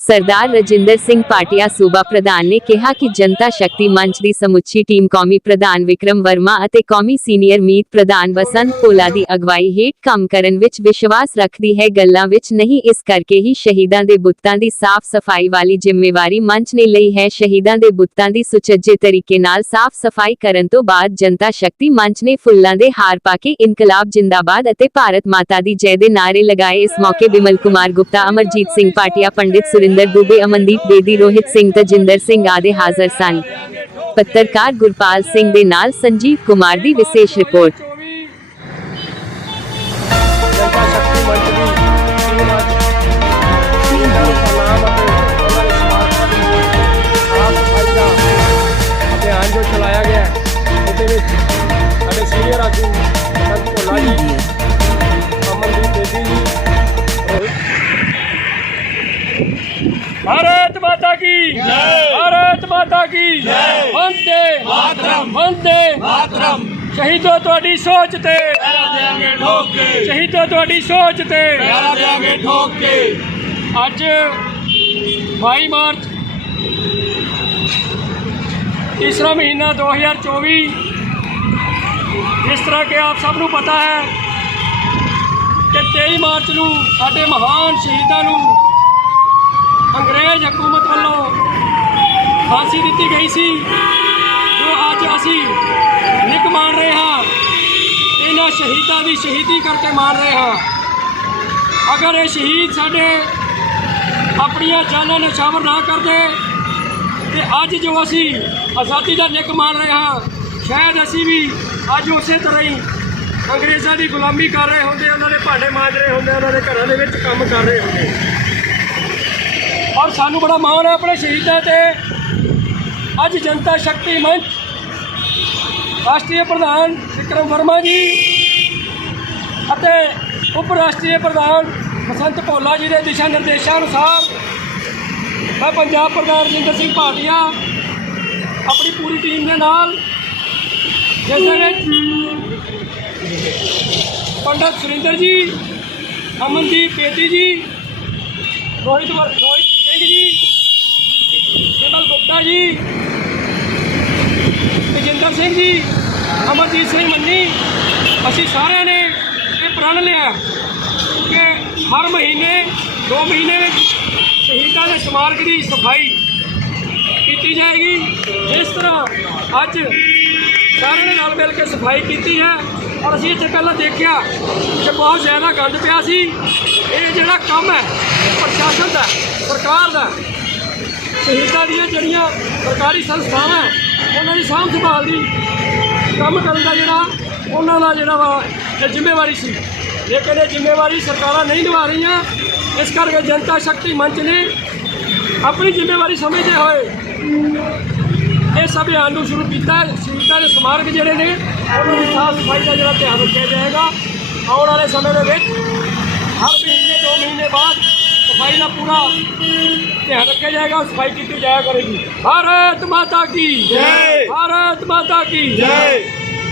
ਸਰਦਾਰ ਰਜਿੰਦਰ ਸਿੰਘ ਪਾਟਿਆ ਸੂਬਾ ਪ੍ਰਧਾਨ ਨੇ ਕਿਹਾ ਕਿ ਜਨਤਾ ਸ਼ਕਤੀ ਮੰਚ ਦੀ ਸਮੁੱਚੀ ਟੀਮ ਕੌਮੀ ਪ੍ਰਧਾਨ ਵਿਕਰਮ ਵਰਮਾ ਅਤੇ ਕੌਮੀ ਸੀਨੀਅਰ ਮੀਤ ਪ੍ਰਧਾਨ ਬਸੰਤ ਪੋਲਾ ਦੀ ਅਗਵਾਈ ਹੇਠ ਕੰਮ ਕਰਨ ਵਿੱਚ ਵਿਸ਼ਵਾਸ ਰੱਖਦੀ ਹੈ। ਗੱਲਾਂ ਵਿੱਚ ਨਹੀਂ, ਇਸ ਕਰਕੇ ਹੀ ਸ਼ਹੀਦਾਂ ਦੇ ਬੁੱਤਾਂ ਦੀ ਸਾਫ਼ ਸਫ਼ਾਈ ਵਾਲੀ ਜ਼ਿੰਮੇਵਾਰੀ ਮੰਚ ਨੇ ਲਈ ਹੈ। ਸ਼ਹੀਦਾਂ ਦੇ ਬੁੱਤਾਂ ਦੀ ਸੁਚੱਜੇ ਤਰੀਕੇ ਨਾਲ ਸਾਫ਼ ਸਫ਼ਾਈ ਕਰਨ ਤੋਂ ਬਾਅਦ ਜਨਤਾ ਸ਼ਕਤੀ ਮੰਚ ਨੇ ਫੁੱਲਾਂ ਦੇ ਹਾਰ ਪਾ ਕੇ ਇਨਕਲਾਬ ਜਿੰਦਾਬਾਦ ਅਤੇ ਭਾਰਤ ਮਾਤਾ ਦੀ ਜੈ ਦੇ ਨਾਅਰੇ ਲਗਾਏ। ਇਸ ਮੌਕੇ ਬਿਮਲ ਕੁਮਾਰ ਗੁਪਤਾ, ਅਮਰਜੀਤ ਸਿੰਘ ਪਾਟਿਆ, ਪੰਡਿਤ ਸੁਰਿੰਦਰ ਦੁਬੇ, ਅਮਨਦੀਪ ਬੇਦੀ, ਰੋਹਿਤ ਸਿੰਘ, ਤਜਿੰਦਰ ਸਿੰਘ ਆਦਿ ਹਾਜ਼ਰ ਸਨ। ਪੱਤਰਕਾਰ ਗੁਰਪਾਲ ਸਿੰਘ ਦੇ ਨਾਲ ਸੰਜੀਵ ਕੁਮਾਰ ਦੀ ਵਿਸ਼ੇਸ਼ ਰਿਪੋਰਟ। ਜੋ ਚਲਾਇਆ ਗਿਆ ਉਹਦੇ ਵਿੱਚ ਸਾਡੇ ਸੀਨੀਅਰ ਆਗੂ ਸੰਤ ਜੀ ਅਮਨਦੀਪ ਬੇਦੀ ਜੀ भारत माता की जय भारत माता की जय वंदे मातरम वंदे मातरम ਸ਼ਹੀਦੋ ਤੁਹਾਡੀ ਸੋਚ ਤੇ ਪੈਰਾ ਦੇਾਂਗੇ ਠੋਕ ਕੇ ਸ਼ਹੀਦੋ ਤੁਹਾਡੀ ਸੋਚ ਤੇ ਪੈਰਾ ਦੇਾਂਗੇ ਠੋਕ ਕੇ ਅੱਜ 22 ਮਾਰਚ ਤੀਸਰਾ ਮਹੀਨਾ 2024 ਜਿਸ ਤਰ੍ਹਾਂ ਕਿ ਆਪ ਸਭ ਨੂੰ ਪਤਾ ਹੈ ਕਿ 23 ਮਾਰਚ ਨੂੰ ਸਾਡੇ ਮਹਾਨ ਸ਼ਹੀਦਾਂ ਨੂੰ ਅੰਗਰੇਜ਼ ਹਕੂਮਤ ਵੱਲੋਂ ਫਾਂਸੀ ਦਿੱਤੀ ਗਈ ਸੀ, ਜੋ ਅੱਜ ਅਸੀਂ ਨਿਕ ਮਾਣ ਰਹੇ ਹਾਂ। ਇਹਨਾਂ ਸ਼ਹੀਦਾਂ ਦੀ ਸ਼ਹੀਦੀ ਕਰਕੇ ਮਾਣ ਰਹੇ ਹਾਂ। ਅਗਰ ਇਹ ਸ਼ਹੀਦ ਸਾਡੇ ਆਪਣੀਆਂ ਜਾਨਾਂ ਨਿਸ਼ਾਵਰ ਨਾ ਕਰਦੇ, ਤੇ ਅੱਜ ਜੋ ਅਸੀਂ ਆਜ਼ਾਦੀ ਦਾ ਨਿਕ ਮਾਣ ਰਹੇ ਹਾਂ, ਸ਼ਾਇਦ ਅਸੀਂ ਵੀ ਅੱਜ ਉਸੇ ਤਰ੍ਹਾਂ ਹੀ ਅੰਗਰੇਜ਼ਾਂ ਦੀ ਗੁਲਾਮੀ ਕਰ ਰਹੇ ਹੁੰਦੇ, ਉਹਨਾਂ ਦੇ ਭਾਂਡੇ ਮਾਂਜ ਰਹੇ ਹੁੰਦੇ, ਉਹਨਾਂ ਦੇ ਘਰਾਂ ਦੇ ਵਿੱਚ ਕੰਮ ਕਰ ਰਹੇ ਹੁੰਦੇ। ਔਰ ਸਾਨੂੰ ਬੜਾ ਮਾਣ ਹੈ ਆਪਣੇ ਸ਼ਹੀਦਾਂ ਤੇ। ਅੱਜ ਜਨਤਾ ਸ਼ਕਤੀ ਮੰਚ, ਰਾਸ਼ਟਰੀ ਪ੍ਰਧਾਨ ਵਿਕਰਮ ਵਰਮਾ ਜੀ ਅਤੇ ਉਪ ਰਾਸ਼ਟਰੀ ਪ੍ਰਧਾਨ ਬਸੰਤ ਭੋਲਾ ਜੀ ਦੇ ਦਿਸ਼ਾ ਨਿਰਦੇਸ਼ਾਂ ਅਨੁਸਾਰ ਮੈਂ ਪੰਜਾਬ ਪ੍ਰਧਾਨ ਰਜਿੰਦਰ ਸਿੰਘ ਭਾਟੀਆ ਆਪਣੀ ਪੂਰੀ ਟੀਮ ਦੇ ਨਾਲ ਜਿਸ ਦੇ ਵਿੱਚ ਪੰਡਤ ਸੁਰਿੰਦਰ ਜੀ, ਅਮਨਦੀਪ ਬੇਦੀ ਜੀ, ਰੋਹਿਤ ਵਰ- ਰੋਹਿਤ ਜੀ। ਵਿਮਲ ਗੁਪਤਾ ਜੀ। ਤੇਜਿੰਦਰ ਸਿੰਘ ਜੀ। ਅਮਰਜੀਤ ਸਿੰਘ ਮੰਨੀ। ਅਸੀਂ ਸਾਰਿਆਂ ਨੇ ਇਹ ਪ੍ਰਣ ਲਿਆ ਕਿ ਹਰ ਮਹੀਨੇ, ਦੋ ਮਹੀਨੇ ਵਿੱਚ ਸ਼ਹੀਦਾਂ ਦੇ ਸਮਾਰਕ ਦੀ ਸਫ਼ਾਈ ਕੀਤੀ ਜਾਏਗੀ। ਜਿਸ ਤਰ੍ਹਾਂ ਅੱਜ ਸਾਰਿਆਂ ਨੇ ਨਾਲ ਮਿਲ ਕੇ ਸਫ਼ਾਈ ਕੀਤੀ ਹੈ ਔਰ ਅਸੀਂ ਇੱਥੇ ਪਹਿਲਾਂ ਦੇਖਿਆ ਕਿ ਬਹੁਤ ਜ਼ਿਆਦਾ ਗੰਦ ਪਿਆ ਸੀ। ਇਹ ਜਿਹੜਾ ਕੰਮ ਹੈ ਪ੍ਰਸ਼ਾਸਨ ਦਾ, ਸਰਕਾਰ ਦਾ। ਸ਼ਹੀਦਾਂ ਦੀਆਂ ਜਿਹੜੀਆਂ ਸਰਕਾਰੀ ਸੰਸਥਾਵਾਂ, ਉਹਨਾਂ ਦੀ ਸਾਂਭ ਸੰਭਾਲ ਦੀ ਕੰਮ ਕਰਨ ਦਾ ਜਿਹੜਾ, ਉਹਨਾਂ ਦਾ ਜਿਹੜਾ ਵਾ ਇਹ ਜ਼ਿੰਮੇਵਾਰੀ ਸੀ। ਲੇਕਿਨ ਇਹ ਜ਼ਿੰਮੇਵਾਰੀ ਸਰਕਾਰਾਂ ਨਹੀਂ ਨਿਭਾ ਰਹੀਆਂ। ਇਸ ਕਰਕੇ ਜਨਤਾ ਸ਼ਕਤੀ ਮੰਚ ਨੇ ਆਪਣੀ ਜ਼ਿੰਮੇਵਾਰੀ ਸਮਝਦੇ ਹੋਏ ਇਸ ਅਭਿਆਨ ਨੂੰ ਸ਼ੁਰੂ ਕੀਤਾ। ਹੈ। ਸ਼ਹੀਦਾਂ ਦੇ ਸਮਾਰਕ ਜਿਹੜੇ ਨੇ, ਉਹਨਾਂ ਦੀ ਸਾਫ਼ ਸਫ਼ਾਈ ਦਾ ਜਿਹੜਾ ਧਿਆਨ ਰੱਖਿਆ ਜਾਏਗਾ। ਆਉਣ ਵਾਲੇ ਸਮੇਂ ਦੇ ਵਿੱਚ, ਹਰ ਮਹੀਨੇ ਦੋ ਮਹੀਨੇ ਬਾਅਦ ਸਫ਼ਾਈ ਦਾ ਪੂਰਾ ਧਿਆਨ ਰੱਖਿਆ ਜਾਏਗਾ ਸਫ਼ਾਈ ਕੀਤੀ ਜਾਇਆ ਕਰੇਗੀ ਭਾਰਤ ਮਾਤਾ ਕੀ ਜੈ। ਭਾਰਤ ਮਾਤਾ ਕੀ ਜੈ।